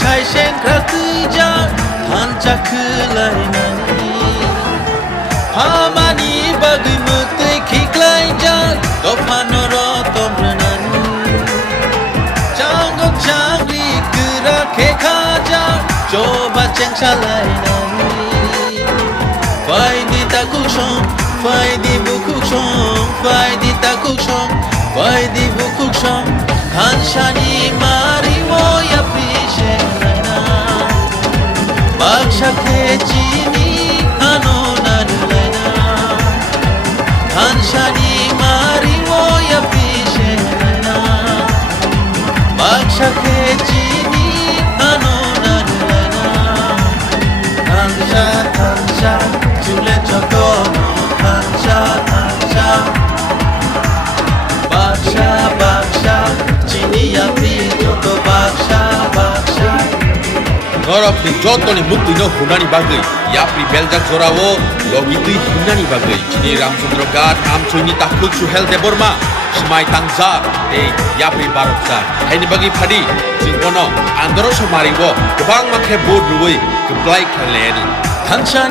sai sengkra tuja hanca kelainani hamani bagi mukti khiklai ja dofanoro tomrenani janggok jangri kera kekhaja coba ceng salainani Fai di takushong Fai di bukushong Fai di takushong Fai di bukushong Kanshani mari moya pishe naina Baksha kechini anonan naina Kanshani mari moya pishe naina Baksha kechini anonan naina Kansha kansha Chule chokono kansha kansha Baksha baksha Chini api joto baksha baksha Norok ni joto ni mukti no hunani bagai Yapri beljak zorawo logi tui hunani bagai Chini Ramchandra Gat amchui ni takut suhel de borma Semai tangzar Ei yapri barokzar Haini bagi padi Jingkono andoro somariwo Kebang makhe bod ruwai Keblai kaleni Kansha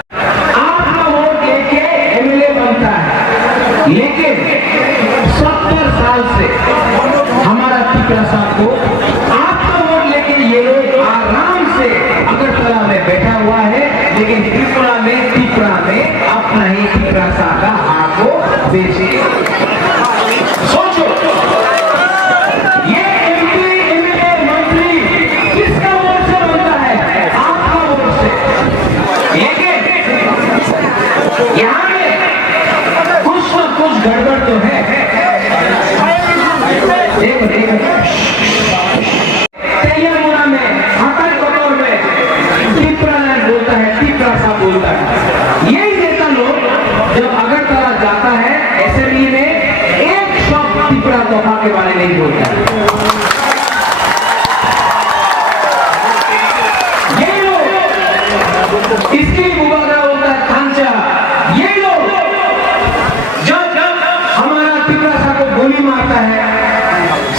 लेकिन 70 साल से हमारा टिकरा साहब को आपका vote लेकिन ये लोग आराम से अगरतला में बैठा हुआ है लेकिन त्रिपुरा में अपना ही टिकरा साहब का हाथ को बेचे सोचो ये एमपी एमएलए मंत्री किसका वोट से बनता है आपका वोट से लेकिन यहाँ कुछ गड़बड़ तो है तेलियामुरा में हाथाई कटोर में टिपरा बोलता है टिपरा सा बोलता है यही नेता लोग जब अगरतला जाता है असेंबली में एक शब्द टिपरा तोहफा के बारे में नहीं बोलता है यही लोग इसके मुबारक होता है खांचा यही लोग गोली मारता है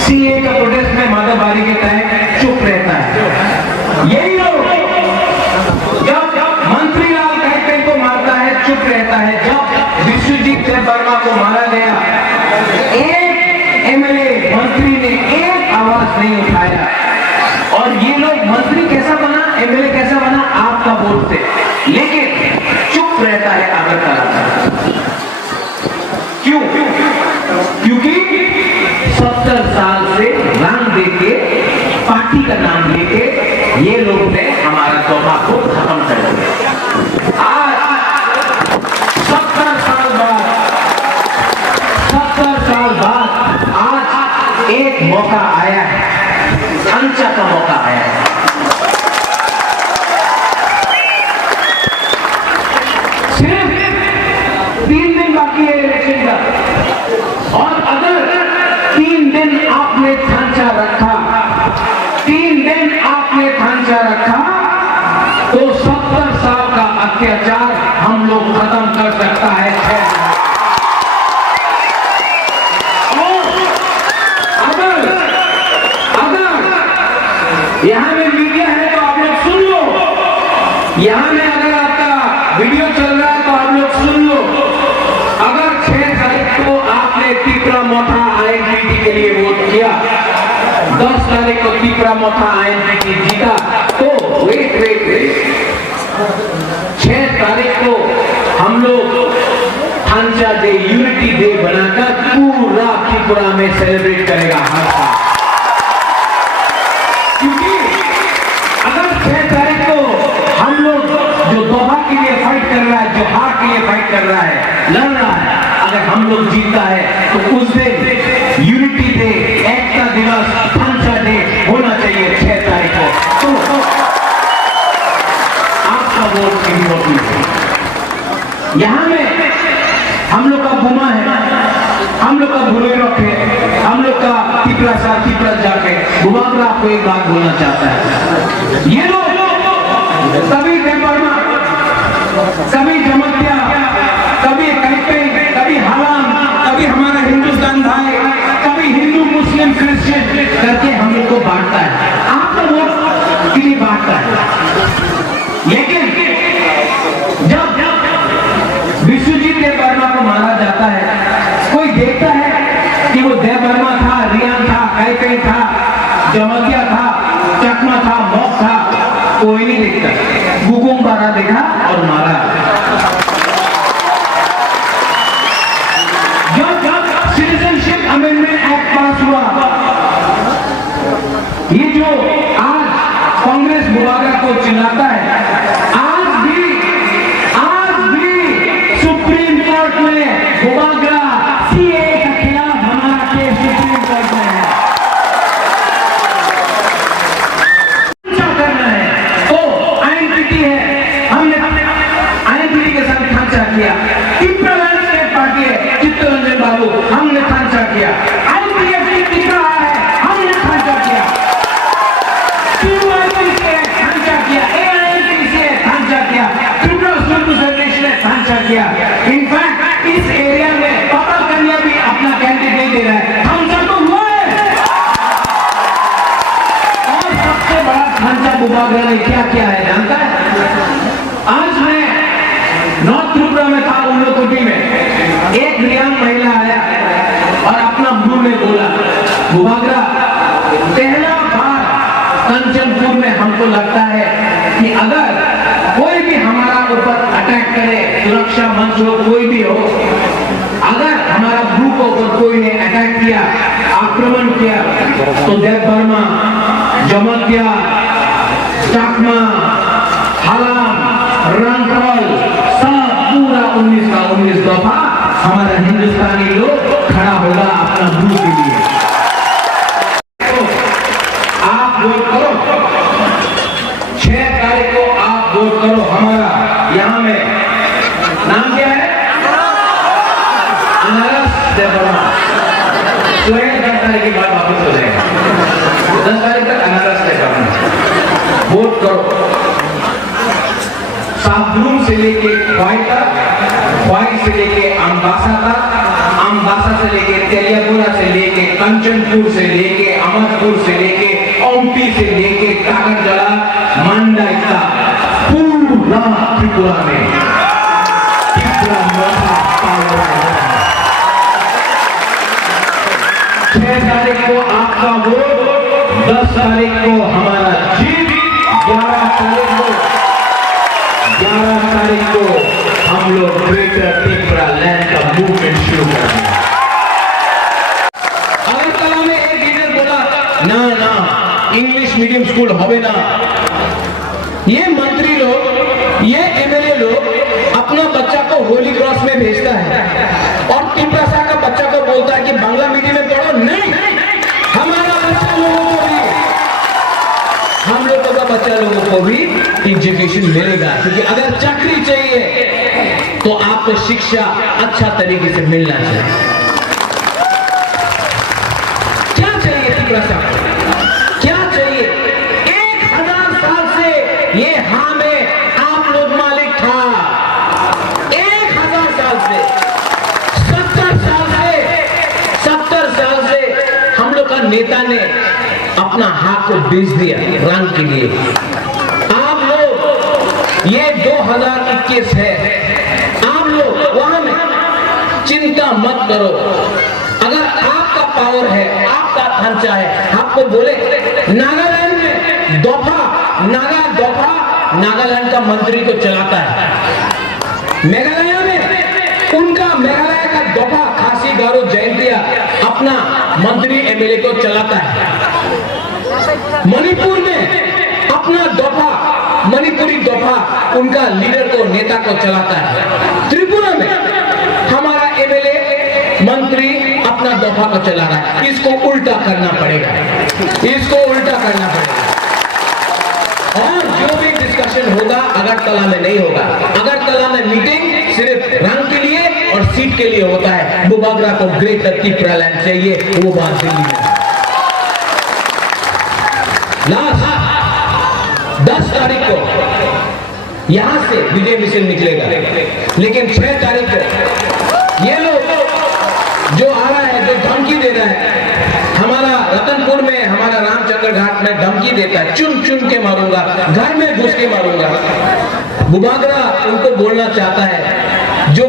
सीए का प्रोटेस्ट में माधवबारी के तहत चुप रहता है यही लोग जब मंत्रीलाल कहते को मारता है चुप रहता है जब विश्वजीत वर्मा को मारा गया एक एमएलए मंत्री ने एक आवाज नहीं उठाया और ये लोग मंत्री कैसा बना एमएलए कैसा बना आपका वोट से लेकिन चुप रहता है अगरतला क्यों क्योंकि 70 साल से रंग देके पार्टी का नाम लेके ये लोग ने हमारा तोहफा को खत्म कर दिया आज 70 साल बाद आज एक मौका आया है खांचा का मौका आया है सिर्फ 3 दिन बाकी है इलेक्शन का और अगर 3 दिन आपने ढांचा रखा 3 दिन आपने ढांचा रखा तो 70 साल का अत्याचार हम लोग खत्म कर सकता है और अगर यहां में मीडिया है तो आप लोग सुन लो यहां में अगर आपका वीडियो चल रहा है तो आप लोग सुन लो अगर 6 तारीख को आपने टिपरा मोथा आईएनपीटी के लिए वोट किया 10 तारीख को टिपरा मोथा आईएनपीटी जीता तो वेट 6 तारीख को हम लोग खांचा डे यूनिटी डे बनाकर पूरा त्रिपुरा में सेलिब्रेट करेगा हर साल क्योंकि अगर 6 तारीख को हम लोग जो दोहा के लिए फाइट कर रहा है जो हार के लिए फाइट कर रहा है लड़ रहा है अगर हम लोग जीता है तो उस दिन यूनिटी डे एकता दिवस खांचा डे होना चाहिए 6 तारीख को तो आपका वोट इम्पोर्टेंट है यहाँ में हम लोग का बुमा है हम लोग का भुलेरोक है हम लोग का टिपरा जाके बुमाकर आपको एक बात बोलना चाहता है ये लोग कभी वर्मा कभी जमतिया कभी कैप्टन कभी हलाम कभी हमारा हिंदुस्तान भाई कभी हिंदू मुस्लिम क्रिश्चियन करके हम लोग को बांटता है आपका वोट के लिए विश्वजीत देव वर्मा को मारा जाता है, कोई देखता है कि वो देव वर्मा था, रियान था, कैकई था, जमतिया था, चकमा था, मौक था? कोई नहीं देखता। गुगुम बारा देखा और मारा। जब सिटीजनशिप अमेंडमेंट एक्ट पास हुआ, ये जो आज कांग्रेस मुबारक को चिल्लाता है, आज भी सुप्रीम कोर्ट में मुबारक सीए के खिलाफ हमारा केस सुप्रीम कोर्ट में है। क्या करना है? तो आईएनपीटी है, हमने आईएनपीटी के साथ खांचा किया। पिपरालैंड स्टेट पार्टी है, चित्तरंजन बाबू, हमने खांचा किया। आईपीएफ की दिख रहा है, हमने खांचा किया। पीयूआईपी से खांचा किया, एआईएमपी से खांचा किया, त्रिपुरा सोशल फेडरेशन ने खांचा किया। इनफैक्ट इस एरिया में पता कन्या भी अपना कैंडिडेट नहीं दे रहा है। खांचा तो हुआ है। और सबसे बड़ा खांचा मुबारक ने क्या किया है जानता है? आज मैं नॉर्थ त्रिपुरा में था, उन्नकोटी में एक रियांग महिला आया और अपना मुंह में बोला, मुबारक पहला बार कंचनपुर में हमको लगता है कि अगर कोई भी हमारा ऊपर अटैक करे, सुरक्षा मंच हो, कोई भी हो, अगर हमारा ग्रुप के ऊपर कोई ने अटैक किया, आक्रमण किया, तो देव वर्मा, जमतिया, चकमा, हलाम, रंगपल, सब पूरा 19 का 19 दफा हमारा हिंदुस्तानी लोग खड़ा होगा अपना ग्रुप के लिए। तो आप वोट करो, 6 तारीख को आप वोट करो। हमारा यहाँ में नाम क्या है? अनारस देव वर्मा। 10 तारीख के बाद वापस हो जाएगा। 10 तारीख तक अनारस देव वर्मा वोट करो। साबरूम से लेके ख्वाई तक, ख्वाई से लेके अम्बासा तक, अम्बासा से लेके तेलियापुरा से लेके कंचनपुर से लेके अमरपुर से लेके ओमपी से लेके कागरजला, मंडई तक पूरा त्रिपुरा में त्रिपुरा मौका पावर है। 6 तारीख को आपका वोट, 10 तारीख को हमारा जीत, 11 तारीख को हम लोग ग्रेटर त्रिपुरा लैंड का मूवमेंट शुरू करेंगे। अगरतला में एक लीडर बोला, ना इंग्लिश मीडियम स्कूल होवे ना। ये मंत्री लोग, ये एमएलए लोग अपना बच्चा को होली क्रॉस में भेजता है और त्रिपुरा का बच्चा को बोलता है कि बांग्ला मीडियम में पढ़ो। नहीं, हमारा बच्चा लोगों को भी, हम लोगों का बच्चा लोगों को भी एजुकेशन मिलेगा। क्योंकि अगर चाकरी चाहिए तो आपको शिक्षा अच्छा तरीके से मिलना चाहिए। क्या चाहिए त्रिपुरा को? क्या चाहिए? 1000 साल से ये हाँ में आप लोग मालिक था। 1000 साल से, 70 साल से हम लोग का नेता ने अपना हाथ को बेच दिया रंग के लिए। आप लोग, ये 2021 है, आप लोग वहां में चिंता मत करो। अगर आपका पावर है, आपका खर्चा है, आपको बोले नागालैंड में नागालैंड का मंत्री को चलाता है। मेघालय में उनका मेघालय का दोफा खासी गारो जयंतिया अपना मंत्री एमएलए को चलाता है। मणिपुर में अपना दोफा, मणिपुरी दोफा उनका लीडर को, नेता को चलाता है। त्रिपुरा में हमारा एमएलए मंत्री अपना दोफा को चला रहा है। इसको उल्टा करना पड़ेगा, इसको उल्टा करना पड़ेगा। और जो भी डिस्कशन होगा अगरतला में नहीं होगा। अगरतला में मीटिंग सिर्फ रंग के लिए और सीट के लिए होता है। मुबारक को ग्रेटर त्रिपुरा लैंड चाहिए, वो बात दिल्ली में। लास्ट 10 तारीख को यहां से विजय मिशन निकलेगा, लेकिन 6 तारीख को ये लोग जो आ रहा है, जो धमकी दे रहा है, हमारा रतनपुर में, हमारा रामचंद्र घाट में धमकी देता है, चुन चुन के मारूंगा, घर में घुस के मारूंगा। मुबारक उनको बोलना चाहता है, जो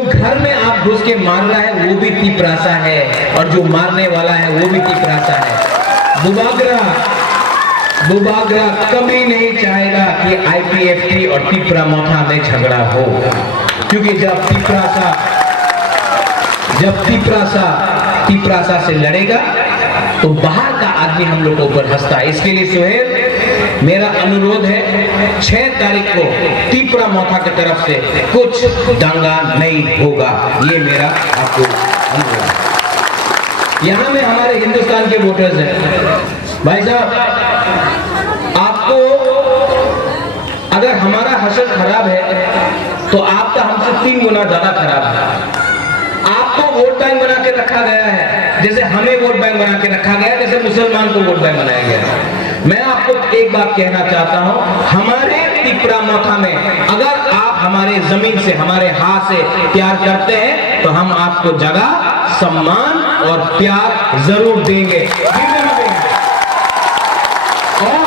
घुस के मार रहा है वो भी तिपरासा है, और जो मारने वाला है वो भी तिपरासा है। बुबागरा कभी नहीं चाहेगा कि आईपीएफटी और तिपरामोथा में झगड़ा हो, क्योंकि जब तिपरासा से लड़ेगा तो बाहर का आदमी हम लोग के ऊपर हंसता है। इसके लिए सुहेल, मेरा अनुरोध है 6 तारीख को तिपरामोथा की तरफ से कुछ दंगा नहीं होगा, ये मेरा आपको अनुरोध है। यहां में हमारे हिंदुस्तान के वोटर्स हैं भाई साहब, आपको अगर हमारा हसद खराब है तो आपका हमसे 3 गुना ज्यादा खराब है। आपको वोट बैंक बना के रखा गया है, जैसे हमें वोट बैंक बना के रखा गया, जैसे मुसलमान को वोट बैंक बनाया गया है। मैं आपको एक बात कहना चाहता हूं, हमारे तिपरामोथा में अगर आप हमारे जमीन से, हमारे हाथ से प्यार करते हैं तो हम आपको जगह, सम्मान और प्यार जरूर देंगे। और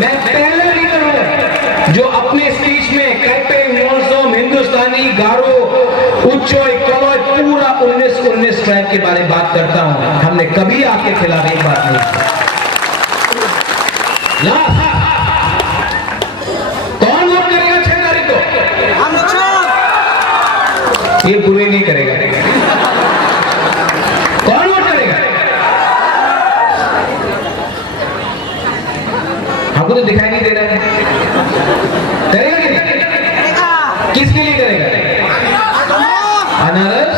मैं पहले लीडर हूं जो अपने स्पीच में कैपे, मोसम, हिंदुस्तानी, गारो, उच्चोय, कलोय, पूरा 19 ट्राइब के बारे में बात करता हूं। हमने कभी आपके खिलाफ एक बात नहीं की। कौन वोट करेगा 6 तारीख को? ये बुरे नहीं करेगा। कौन वोट करेगा? हमको तो दिखाई नहीं दे रहा है। करेगा कि नहीं? किसके लिए करेगा? अनारस